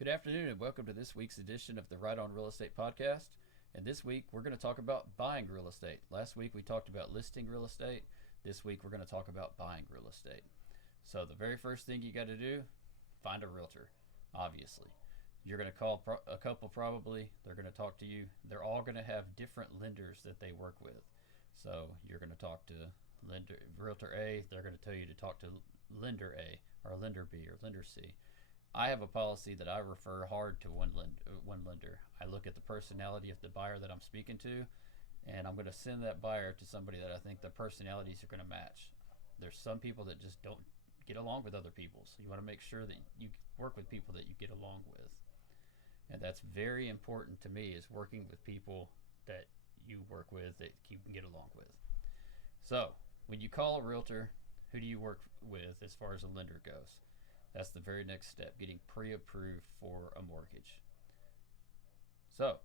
Good afternoon and welcome to this week's edition of the Right On Real Estate Podcast. And this week we're going to talk about buying real estate. Last week we talked about listing real estate. This week we're going to talk about buying real estate. So the very first thing you got to do, find a realtor, obviously. You're going to call a couple probably. They're going to talk to you. They're all going to have different lenders that they work with. So you're going to talk to realtor A. They're going to tell you to talk to lender A or lender B or lender C. I have a policy that I refer hard to one lender. I look at the personality of the buyer that I'm speaking to, and I'm going to send that buyer to somebody that I think the personalities are going to match. There's some people that just don't get along with other people, so you want to make sure that you work with people that you get along with. And that's very important to me, is working with people that you work with that you can get along with. So when you call a realtor, who do you work with as far as a lender goes? That's the very next step, getting pre-approved for a mortgage. So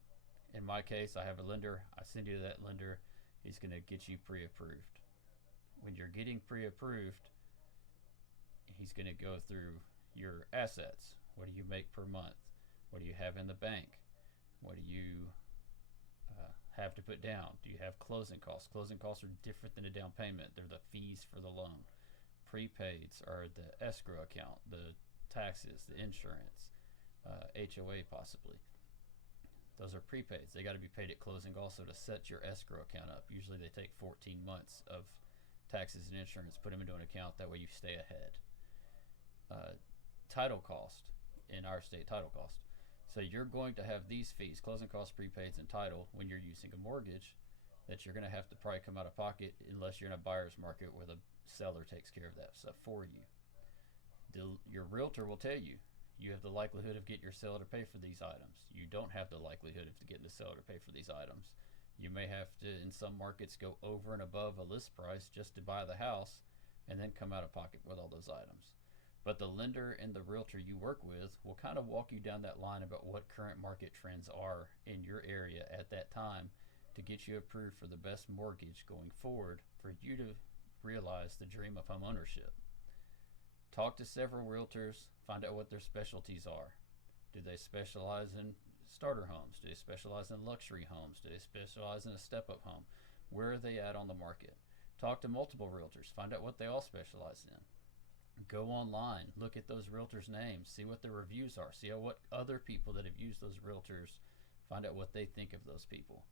in my case, I have a lender. I send you to that lender. He's going to get you pre-approved. When you're getting pre-approved, he's going to go through your assets. What do you make per month? What do you have in the bank? What do you have to put down? Do you have closing costs? Closing costs are different than a down payment. They're the fees for the loan. Prepaids are the escrow account, the taxes, the insurance, HOA possibly. Those are prepaids. They got to be paid at closing also to set your escrow account up. Usually they take 14 months of taxes and insurance, put them into an account, that way you stay ahead. Title cost, in our state, title cost. So you're going to have these fees, closing costs, prepaids, and title, when you're using a mortgage, that you're going to have to probably come out of pocket unless you're in a buyer's market where the seller takes care of that stuff for you. Your realtor will tell you, you have the likelihood of getting your seller to pay for these items. You don't have the likelihood of getting the seller to pay for these items. You may have to, in some markets, go over and above a list price just to buy the house and then come out of pocket with all those items. But the lender and the realtor you work with will kind of walk you down that line about what current market trends are in your area at that time to get you approved for the best mortgage going forward for you to realize the dream of home ownership. Talk to several realtors, find out what their specialties are. Do they specialize in starter homes? Do they specialize in luxury homes? Do they specialize in a step-up home? Where are they at on the market? Talk to multiple realtors, find out what they all specialize in. Go online, look at those realtors' names, see what their reviews are, see what other people that have used those realtors, find out what they think of those people.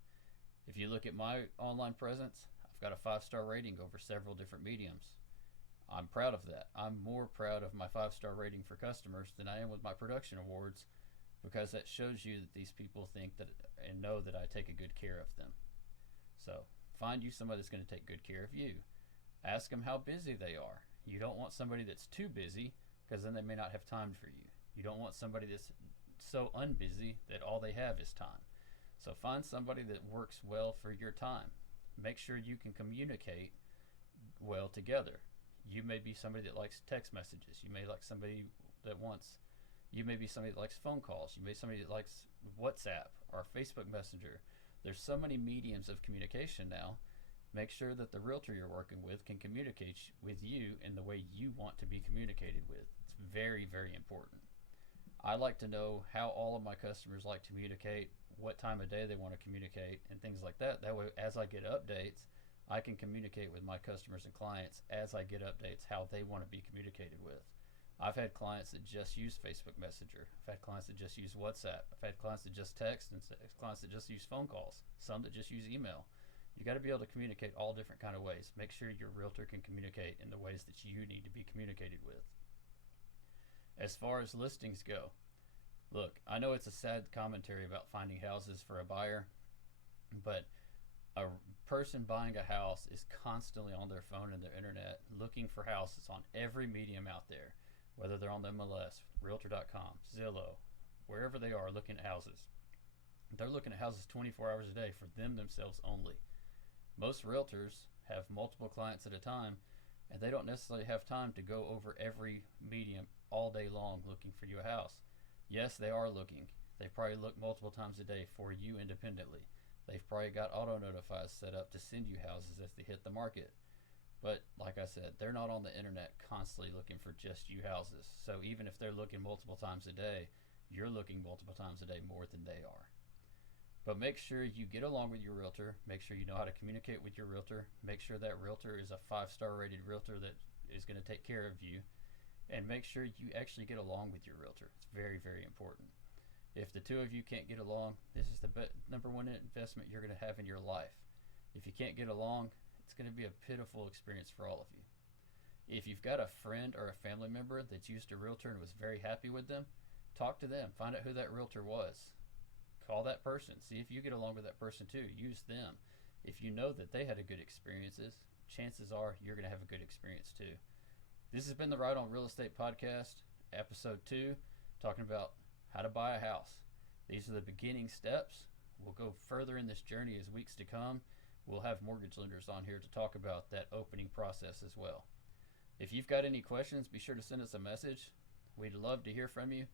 If you look at my online presence, I've got a 5-star rating over several different mediums. I'm proud of that. I'm more proud of my 5-star rating for customers than I am with my production awards, because that shows you that these people think that and know that I take a good care of them. So find you somebody that's going to take good care of you. Ask them how busy they are. You don't want somebody that's too busy, because then they may not have time for you. You don't want somebody that's so unbusy that all they have is time. So find somebody that works well for your time. Make sure you can communicate well together. You may be somebody that likes text messages. You may like somebody that wants, you may be somebody that likes phone calls. You may be somebody that likes WhatsApp or Facebook Messenger. There's so many mediums of communication now. Make sure that the realtor you're working with can communicate with you in the way you want to be communicated with. It's very, very important. I like to know how all of my customers like to communicate, what time of day they want to communicate, and things like that. That way, as I get updates, I can communicate with my customers and clients as I get updates how they want to be communicated with. I've had clients that just use Facebook Messenger. I've had clients that just use WhatsApp. I've had clients that just text, and clients that just use phone calls. Some that just use email. You got to be able to communicate all different kind of ways. Make sure your realtor can communicate in the ways that you need to be communicated with. As far as listings go, look, I know it's a sad commentary about finding houses for a buyer, but a person buying a house is constantly on their phone and their internet looking for houses on every medium out there, whether they're on the MLS, Realtor.com, Zillow, wherever they are looking at houses. They're looking at houses 24 hours a day for themselves only. Most realtors have multiple clients at a time, and they don't necessarily have time to go over every medium all day long looking for you a house. Yes, they are looking. They probably look multiple times a day for you independently. They've probably got auto notifies set up to send you houses as they hit the market. But like I said, they're not on the internet constantly looking for just you houses. So even if they're looking multiple times a day, you're looking multiple times a day more than they are. But make sure you get along with your realtor. Make sure you know how to communicate with your realtor. Make sure that realtor is a 5-star rated realtor that is going to take care of you. And make sure you actually get along with your realtor. It's very, very important. If the two of you can't get along, this is the number one investment you're going to have in your life. If you can't get along, it's going to be a pitiful experience for all of you. If you've got a friend or a family member that's used a realtor and was very happy with them, talk to them. Find out who that realtor was. Call that person. See if you get along with that person too. Use them. If you know that they had a good experiences, chances are you're going to have a good experience too. This has been the Right on Real Estate Podcast, episode 2, talking about how to buy a house. These are the beginning steps. We'll go further in this journey as weeks to come. We'll have mortgage lenders on here to talk about that opening process as well. If you've got any questions, be sure to send us a message. We'd love to hear from you.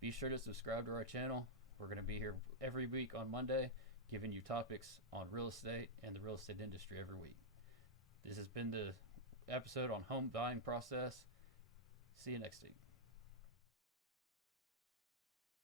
Be sure to subscribe to our channel. We're going to be here every week on Monday, giving you topics on real estate and the real estate industry every week. This has been the episode on home buying process. See you next week.